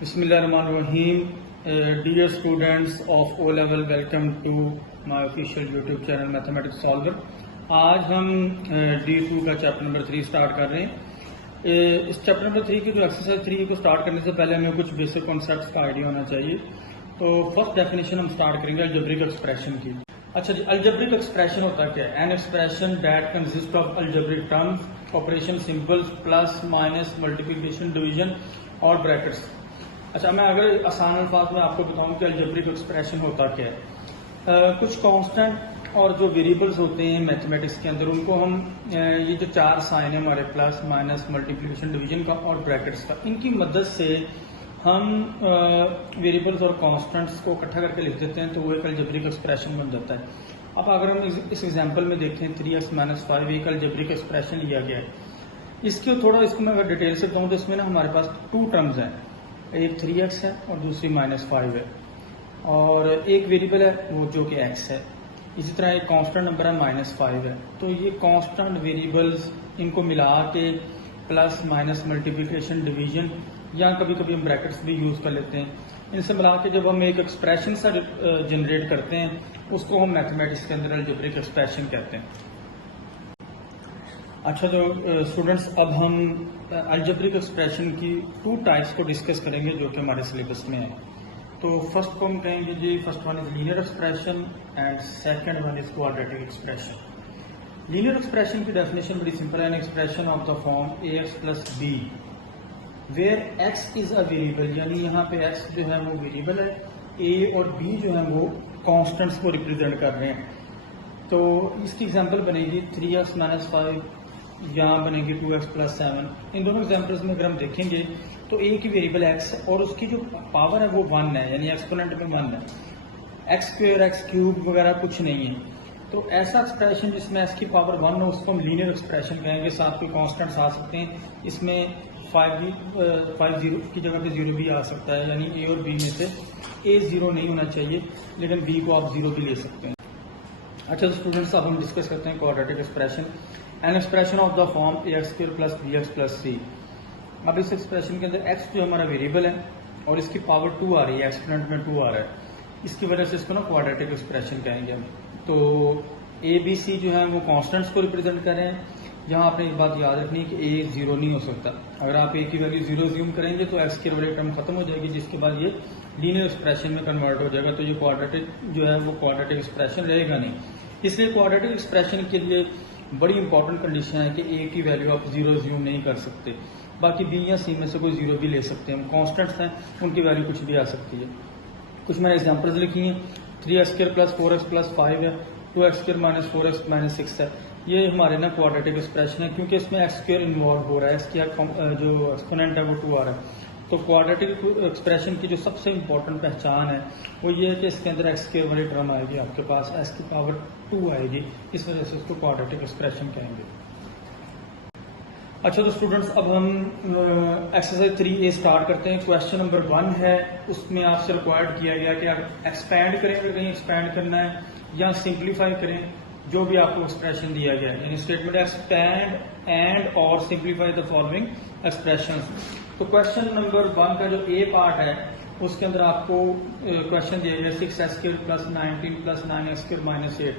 बिस्मिल्लाहिर्रहमानिर्रहीम। Dear students of O level, welcome to my official YouTube channel mathematics solver. आज हम D2 का chapter number 3 start कर रहे हैं। इस चैप्टर नंबर 3 की जो एक्सरसाइज 3 को स्टार्ट करने से पहले हमें कुछ बेसिक कॉन्सेप्ट्स का आइडिया होना चाहिए। तो फर्स्ट डेफिनेशन हम स्टार्ट करेंगे अलजेब्रिक एक्सप्रेशन की। अच्छा जी, अलजेब्रिक एक्सप्रेशन होता क्या है? An expression that consist of algebraic terms, operation symbols, plus minus, multiplication, division और ब्रैकेट्स। अच्छा, मैं अगर आसान अल्फाज में आपको बताऊं कि अलजेब्रिक एक्सप्रेशन होता क्या है। कुछ कांस्टेंट और जो वेरिएबल्स होते हैं मैथमेटिक्स के अंदर, उनको हम ये जो चार साइन है हमारे, प्लस माइनस, मल्टीप्लिकेशन, डिवीजन का और ब्रैकेट्स का, इनकी मदद से हम वेरिएबल्स और कांस्टेंट्स को इकट्ठा करके लिख देते हैं, तो वो एक अलजेब्रिक एक्सप्रेशन बन जाता है। अब अगर हम इस एग्जाम्पल में देखें 3x - 5 एक अलजेब्रिक एक्सप्रेशन लिया गया है। इसको मैं अगर डिटेल से बताऊँ तो इसमें ना हमारे पास टू टर्म्स हैं, एक 3x है और दूसरी -5 है, और एक वेरिएबल है वो जो कि x है। इसी तरह एक कांस्टेंट नंबर है -5 है। तो ये कांस्टेंट वेरिएबल्स, इनको मिला के प्लस माइनस, मल्टीप्लिकेशन, डिवीजन, या कभी कभी हम ब्रैकेट्स भी यूज कर लेते हैं, इनसे मिला के जब हम एक एक्सप्रेशन सा जनरेट करते हैं, उसको हम मैथमेटिक्स के अंदर अलजेब्रिक एक्सप्रेशन कहते हैं। अच्छा, तो स्टूडेंट्स, अब हम अलजेब्रिक एक्सप्रेशन की टू टाइप्स को डिस्कस करेंगे जो कि हमारे सिलेबस में है। तो फर्स्ट को हम कहेंगे जी, first one is linear expression and second one is quadratic expression. Linear expression की डेफिनेशन बड़ी सिंपल है, an expression of the form ax + b where x is a variable, यानी यहाँ पे x जो है वो वेरिएबल है, a और b जो है वो कॉन्स्टेंट्स को रिप्रेजेंट कर रहे हैं। तो इसकी एग्जांपल बनेगी 3x - 5, यहाँ बनेगी 2x + 7। इन दोनों एग्जांपल्स में अगर हम देखेंगे तो a की वेरिएबल x है और उसकी जो पावर है वो 1 है, यानी एक्सपोनेंट में 1 है। x² x³ वगैरह कुछ नहीं है। तो ऐसा एक्सप्रेशन जिसमें x की पावर 1 हो, उसको हम लीनियर एक्सप्रेशन कहेंगे। साथ कोई कॉन्स्टेंट्स आ सकते हैं, इसमें 5 0 की जगह पे 0 भी आ सकता है, यानी a और b में से a 0 नहीं होना चाहिए, लेकिन b को आप 0 भी ले सकते हैं। अच्छा, तो स्टूडेंट्स, अब हम डिस्कस करते हैं quadratic expression. N expression of the form ax² + bx + c। अब इस एक्सप्रेशन के अंदर x जो हमारा वेरिएबल है और इसकी पावर 2 आ रही है, एक्सपोनेंट में 2 आ रहा है, इसकी वजह से इसको ना क्वाड्रेटिक एक्सप्रेशन कहेंगे हम। तो a b c जो है वो कॉन्स्टेंट्स को रिप्रेजेंट कर रहे हैं। यहाँ आपने एक बात याद रखनी है कि a 0 नहीं हो सकता। अगर आप a की वैल्यू 0 ज्यूम करेंगे तो x की वाली टर्म खत्म हो जाएगी, जिसके बाद ये लीनियर एक्सप्रेशन में कन्वर्ट हो जाएगा। तो ये क्वाड्रेटिक जो है वो क्वाड्रेटिक एक्सप्रेशन रहेगा नहीं। इसलिए क्वाड्रेटिक एक्सप्रेशन के लिए बड़ी इंपॉर्टेंट कंडीशन है कि a की वैल्यू आप 0 ज्यूम नहीं कर सकते, बाकी b या c में से कोई 0 भी ले सकते हैं। कॉन्स्टेंट्स हैं, उनकी वैल्यू कुछ भी आ सकती है। कुछ मैंने एग्जाम्पल्स लिखी हैं। 3x² + 4x + 5 है, 2x² - 4x - 6 है। ये हमारे ना क्वाड्रेटिक एक्सप्रेशन है, क्योंकि इसमें x² इन्वॉल्व हो रहा है, इसकी जो एक्सपोनेंट है वो 2 आ रहा है। तो क्वाड्रेटिक एक्सप्रेशन की जो सबसे इंपॉर्टेंट पहचान है वो ये है कि इसके अंदर x² वाली टर्म आएगी, आपके पास x की पावर 2 आएगी, इस वजह से इसको क्वाड्रेटिक एक्सप्रेशन कहेंगे। अच्छा, तो स्टूडेंट्स, अब हम एक्सरसाइज 3A स्टार्ट करते हैं। क्वेश्चन नंबर 1 है, उसमें आपसे रिक्वायर्ड किया गया कि आप एक्सपैंड करें, अगर कहीं एक्सपैंड करना है, या सिंप्लीफाई करें जो भी आपको एक्सप्रेशन दिया गया है, यानी स्टेटमेंट एक्सपैंड एंड और सिंप्लीफाई द फॉलोइंग एक्सप्रेशन। तो क्वेश्चन नंबर 1 का जो ए पार्ट है उसके अंदर आपको क्वेश्चन दिया गया 6x² + 19 + 9x² - 8।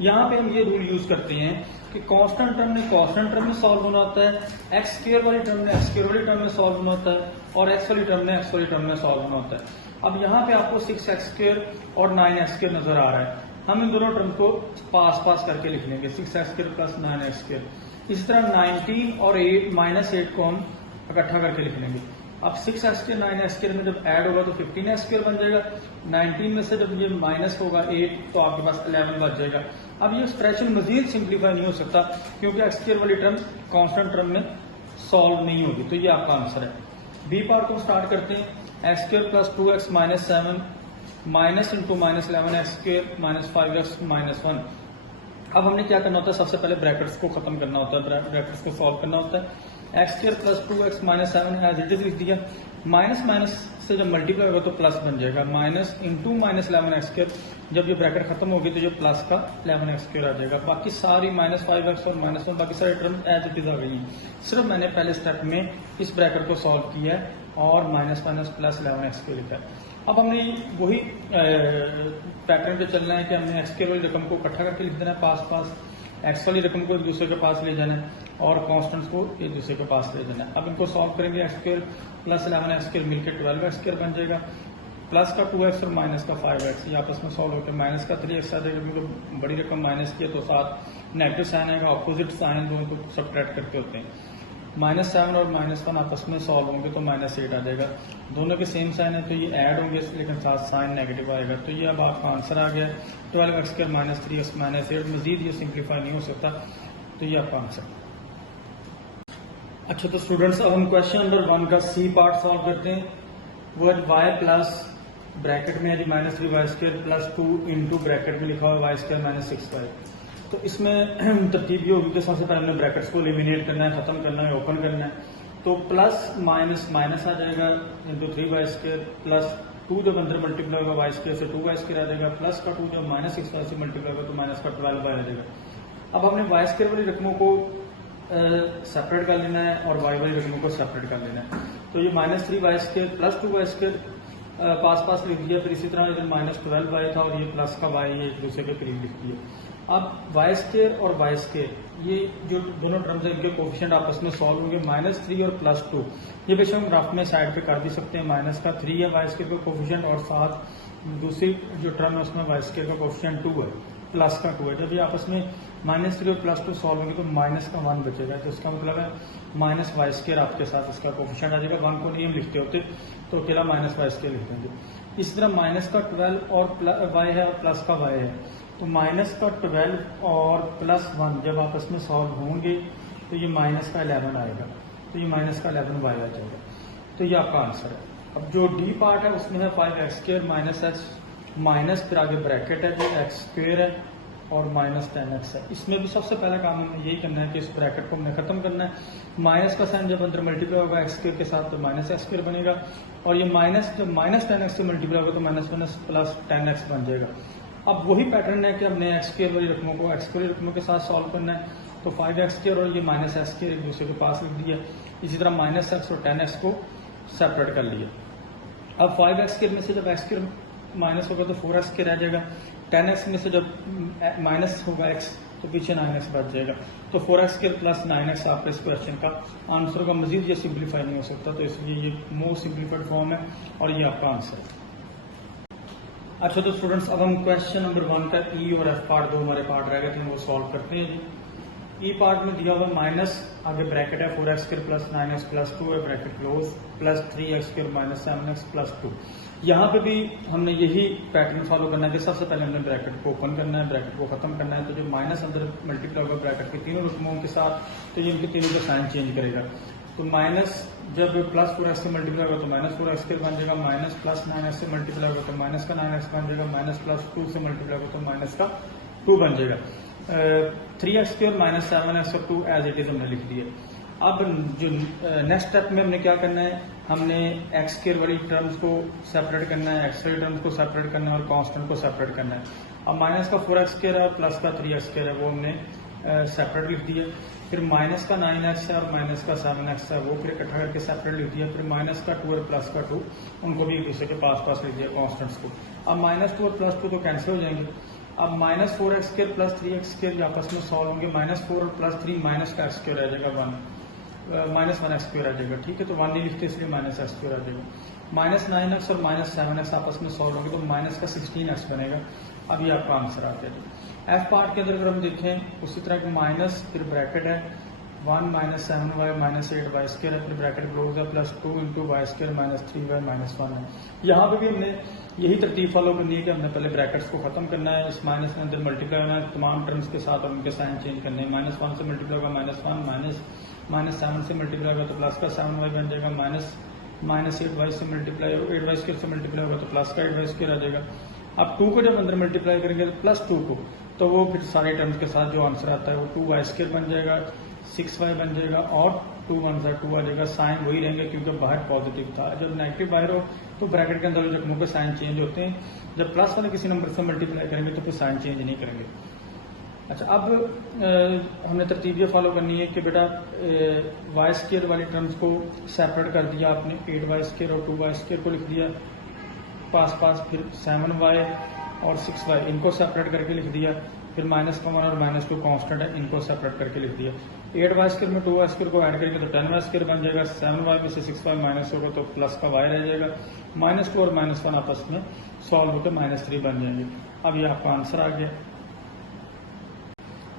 यहाँ पे हम ये रूल यूज करते हैं कि कांस्टेंट टर्म ने कांस्टेंट टर्म में सॉल्व होना होता है, x² वाली टर्म ने x² वाली टर्म में सॉल्व होना होता है, और x वाली टर्म ने x वाली टर्म में सॉल्व होना होता है। अब यहाँ पे आपको 6x² और 9x² नजर आ रहा है, हम इन दोनों टर्म को पास करके लिख लेंगे, 6x² + 9x²। इसी तरह 19 और 8 को हम इकट्ठा करके लिख लेंगे। अब 6x² 9x² में जब ऐड होगा तो 15x² बन जाएगा। 19 में से जब ये माइनस होगा 8 तो आपके पास 11 बच जाएगा। अब ये एक्सप्रेशन मजीद सिंप्लीफाई नहीं हो सकता, क्योंकि x² वाली टर्म कांस्टेंट टर्म में सॉल्व नहीं होगी। तो ये आपका आंसर है। बी पार्ट को स्टार्ट करते हैं। x² + 2x - 7 minus into -11x² - 5x - 1। अब हमने क्या करना होता है, सबसे पहले ब्रैकेट्स को खत्म करना होता है, ब्रैकेट्स को सॉल्व करना होता है। x² + 2x - 7 as it is लिख दिया, माइनस माइनस से जब मल्टीप्लाई होगा तो प्लस बन जाएगा, माइनस इंटू -11x²। जब ये ब्रैकेट खत्म होगी तो ये प्लस का 11x² आ जाएगा। बाकी सारी -5x और -1 बाकी सारी टर्म एज इट इज आ गई हैं। सिर्फ मैंने पहले स्टेप में इस ब्रैकेट को सॉल्व किया है, और माइनस माइनस प्लस 11x² लिखा है। अब हमने वही पैटर्न पे चलना है कि हमने x² वाली रकम को इकट्ठा करके लिख देना है पास पास, x वाली रकम को एक दूसरे के पास ले जाना है और कॉन्स्टेंट्स को एक दूसरे के पास ले जाना है। अब इनको सॉल्व करेंगे, x² प्लस 11x² मिलकर 12x² बन जाएगा, प्लस का 2x और माइनस का 5x, ये आपस में सॉल्व होकर माइनस का 3x आ जाएगा, क्योंकि बड़ी रकम माइनस की है तो साथ नेगेटिव साइन आएगा, ऑपोजिट साइन दोनों को सब्ट्रैक्ट करके होते हैं। -7 और -1 आपस में सॉल्व होंगे तो -8 आ जाएगा, दोनों के सेम साइन है तो ये ऐड होंगे लेकिन साथ साइन नेगेटिव आएगा। तो ये अब आपका आंसर आ गया 12x² -3x -8। मजीद ये सिंप्लीफाई नहीं हो सकता, तो ये आपका आंसर। अच्छा तो स्टूडेंट्स अब हम क्वेश्चन नंबर 1 का सी पार्ट सॉल्व करते हैं। वो y प्लस ब्रैकेट में है जी -3y² प्लस 2 इंटू ब्रैकेट में लिखा हुआ y² -6y। तो इसमें तरतीब ये होगी कि सबसे पहले हमने ब्रैकेट्स को एलिमिनेट करना है, खत्म करना है, ओपन करना है। तो प्लस माइनस माइनस आ जाएगा इंटू 3y² प्लस 2 जब अंदर मल्टीप्लाई होगा y² से 2y² आ जाएगा, प्लस का 2 जब -6y से मल्टीप्लाई होगा तो माइनस का 12y आ जाएगा। अब हमने y² वाली रकमों को सेपरेट कर लेना है और y वाली रकमों को सेपरेट कर लेना है। तो ये -3y² प्लस 2y² पास पास लिख दिया, फिर इसी तरह इधर -12y था और ये प्लस का y ये एक दूसरे के करीब लिख दिए। अब y² और y² ये जो दोनों टर्म्स है इनके कोफिशिएंट आपस में सॉल्व होंगे, -3 और +2। ये बेशक हम ग्राफ में साइड पे कर भी सकते हैं, माइनस का 3 है y² का कोफिशिएंट और साथ दूसरी जो टर्म है उसमें y² का कोफिशिएंट 2 है, प्लस का 2 है। जब ये आपस में -3 और +2 सॉल्व होंगे तो माइनस का 1 बचेगा, तो इसका मतलब है -y² आपके साथ इसका कोफिशिएंट आ जाएगा। 1 को नहीं हम लिखते होते तो अकेला -y² लिख देंगे। इसी तरह माइनस का 12 और y है और प्लस का y है, तो माइनस का 12 और +1 जब आपस में सॉल्व होंगे तो ये माइनस का 11 आएगा, तो ये माइनस का 11y आ जाएगा। तो ये आपका आंसर है। अब जो डी पार्ट है उसमें है 5x² -x माइनस फिर आगे ब्रैकेट है जो x² है और -10x है। इसमें भी सबसे पहला काम हमें यही करना है कि इस ब्रैकेट को हमने खत्म करना है। माइनस का साइन जब अंदर मल्टीप्लाई होगा x² के साथ तो -x² बनेगा, और ये माइनस जब -10x से मल्टीप्लाई होगा तो माइनस प्लस 10x बन जाएगा। अब वही पैटर्न है कि हमने x² वाली रकमों को x² वाली रकमों के साथ सॉल्व करना है, तो 5x² और ये -x² एक दूसरे के पास लिख दिया। इसी तरह -x और 10x को सेपरेट कर लिया। अब 5x² में से जब x² माइनस होगा तो 4x² रह जाएगा, 10x में से जब माइनस होगा x तो पीछे 9x बच जाएगा। तो 4x² प्लस 9x आपका इस क्वेश्चन का आंसर होगा। मजीद ये सिंप्लीफाई नहीं हो सकता, तो इसलिए ये मोस्ट सिंप्लीफाइड फॉर्म है और ये आपका आंसर है। अच्छा तो स्टूडेंट्स अब हम क्वेश्चन नंबर 1 का ई और एफ पार्ट दो हमारे पार्ट रह गए थे, वो सॉल्व करते हैं जी। ई पार्ट में दिया हुआ माइनस आगे ब्रैकेट है 4x² प्लस 9x प्लस 2 है bracket close plus 3x² minus 7x plus 2। यहाँ पे भी हमने यही पैटर्न फॉलो करना है कि सबसे पहले हमने ब्रैकेट को ओपन करना है, ब्रैकेट को खत्म करना है। तो जो माइनस अंदर मल्टीप्लाई होगा ब्रैकेट के तीनों रकमों के साथ, तो ये इनके तीनों का साइन चेंज करेगा। तो माइनस जब प्लस 4x से मल्टीप्लाई होगा तो -4x² बन जाएगा, माइनस प्लस 9x से मल्टीप्लाई होगा तो माइनस का 9x बन जाएगा, माइनस प्लस 2 से मल्टीप्लाई होगा तो माइनस का 2 बन जाएगा। 3x² -7x और 2 एज इट इज हमने लिख दिया। अब जो नेक्स्ट स्टेप में हमने क्या करना है, हमने x² वाली टर्म्स को सेपरेट करना है, x वाली टर्म्स को सेपरेट करना है और कांस्टेंट को सेपरेट करना है। अब माइनस का 4x² है और प्लस का 3x² है, वो हमने सेपरेट लिख दिया। फिर माइनस का 9x है और माइनस का 7x है, वो फिर इकट्ठा करके सेपरेट लिख दिया। फिर माइनस का 2 और प्लस का 2 उनको भी एक दूसरे के पास पास लिख दिया कॉन्स्टेंट्स को। अब -2 और +2 तो कैंसिल हो जाएंगे। अब -4x² प्लस 3x² आपस में सॉल्व होंगे, -4 और +3 माइनस का x² आ जाएगा 1 -1x² आ जाएगा। ठीक है, तो 1 नहीं लिखते इसलिए -x² आ जाएगा। -9x और -7x आपस में सॉल्व होंगे तो माइनस का 16x बनेगा। अब ये आपका आंसर आ गया। एफ पार्ट के अंदर अगर हम देखें उसी तरह माइनस फिर ब्रैकेट है 1 -7y -8y² है, फिर ब्रैकेट क्लोज है प्लस 2 इंटू y² -3y -1 है। यहाँ पे भी हमने यही तरतीब फॉलो करनी है कि हमने पहले ब्रैकेट्स को खत्म करना है, इस माइनस में अंदर मल्टीप्लाई होना है, तमाम टर्म्स के साथ उनके साइन चेंज करने हैं। -1 से मल्टीप्लाई होगा -1 -7 से मल्टीप्लाई होगा तो प्लस का 7y बन जाएगा, -8y से मल्टीप्लाई 8y² से मल्टीप्लाई होगा तो प्लस का 8y² आ जाएगा। अब 2 को जब अंदर मल्टीप्लाई करेंगे +2 को, तो वो फिर सारे टर्म्स के साथ जो आंसर आता है वो 2y² बन जाएगा, 6y बन जाएगा और 2 1 2 आ जाएगा। साइन वही रहेंगे क्योंकि बाहर पॉजिटिव था। जब नेगेटिव बाहर हो तो ब्रैकेट के अंदर रकमों के साइन चेंज होते हैं। जब प्लस वाले किसी नंबर से मल्टीप्लाई करेंगे तो फिर साइन चेंज नहीं करेंगे। अच्छा, अब हमने तरतीब ये फॉलो करनी है कि बेटा वाई स्केयर वाली टर्म्स को सेपरेट कर दिया आपने, 8y² और 2y² को लिख दिया पास पास, फिर 7y और 6y इनको सेपरेट करके लिख दिया, फिर -1 और -2 कांस्टेंट है, इनको सेपरेट करके लिख दिया। 8y² में 2y² को ऐड करेंगे तो 10y² बन जाएगा, 7y में से 6y माइनस होगा तो प्लस का y रह जाएगा, -2 और -1 आपस में सॉल्व होकर -3 बन जाएंगे। अब ये आपका आंसर आ गया।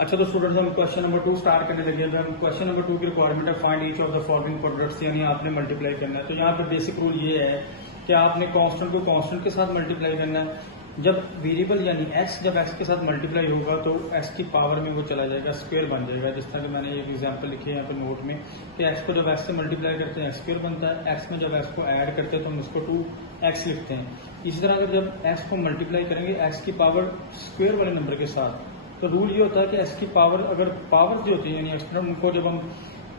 अच्छा, तो स्टूडेंट्स हम क्वेश्चन नंबर 2 स्टार्ट करने लगे हैं। हम क्वेश्चन नंबर 2 की रिक्वायरमेंट है find each of the following products, यानी आपने मल्टीप्लाई करना है। तो यहाँ पर बेसिक रूल ये है कि आपने कांस्टेंट को कांस्टेंट के साथ मल्टीप्लाई करना है। जब वेरिएबल यानी x जब x के साथ मल्टीप्लाई होगा तो x की पावर में वो चला जाएगा, स्क्वायर बन जाएगा। जिस तरह कि मैंने एक एग्जांपल लिखे यहाँ पे नोट में कि x को जब x से मल्टीप्लाई करते हैं x² बनता है, x में जब x को ऐड करते हैं तो हम उसको 2x लिखते हैं। इसी तरह अगर जब x को मल्टीप्लाई करेंगे x की पावर स्क्वायर वाले नंबर के साथ, तो रूल ये होता है कि x की पावर, अगर पावर जो होती है यानी एक्सपोनेंट, उनको जब हम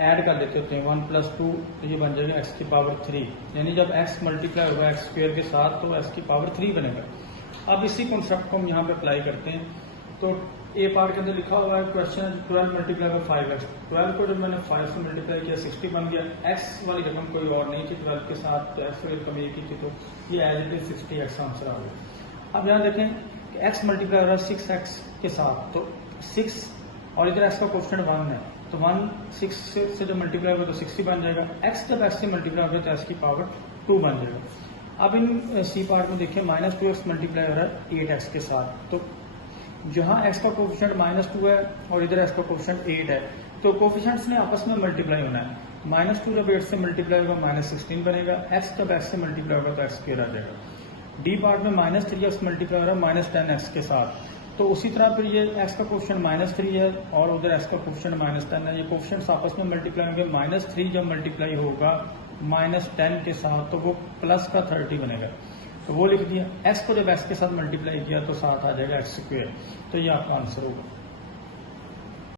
ऐड कर लेते होते हैं 1 + 2 तो ये बन जाएगा x की पावर 3, यानी जब x मल्टीप्लाई होगा x² के साथ तो x की पावर 3 बनेगा। अब इसी कॉन्सेप्ट को हम यहाँ पे अप्लाई करते हैं। तो ए पार्ट के अंदर लिखा हुआ है क्वेश्चन 12 मल्टीप्लाई बाय 5x। 12 को जब मैंने 5 से मल्टीप्लाई किया 60 बन गया। x वाली रकम कोई और नहीं थी 12 के साथ, तो x वाली रकम एक ही थी, तो ये as it is 60x answer आ गया। अब यहाँ देखें कि x मल्टीप्लाई हो रहा है 6x के साथ, तो 6 और इधर x का कोएफिशिएंट 1 है, तो 1 6 से जब मल्टीप्लाई होगा तो 60 बन जाएगा। x जब x से मल्टीप्लाई होगा तो x की पावर 2 बन जाएगा। अब इन सी पार्ट में देखिए -2x मल्टीप्लाई हो रहा है 8x के साथ, तो जहां x का कोएफिशिएंट -2 है और इधर x का कोएफिशिएंट 8 है, तो कोएफिशिएंट्स ने आपस में मल्टीप्लाई होना है। -2 जब 8 से मल्टीप्लाई होगा -16 बनेगा, x जब x से मल्टीप्लाई होगा तो x² आ जाएगा। डी पार्ट में -3x मल्टीप्लाई हो रहा है -10x के साथ, तो उसी तरह फिर ये x का कोएफिशिएंट -3 है और उधर x का कोएफिशिएंट -10 है, ये कोएफिशिएंट्स आपस में मल्टीप्लाई होंगे। -3 जब मल्टीप्लाई होगा -10 के साथ तो वो प्लस का 30 बनेगा, तो वो लिख दिया। x को जब x के साथ मल्टीप्लाई किया तो साथ आ जाएगा x², तो ये आपका आंसर होगा।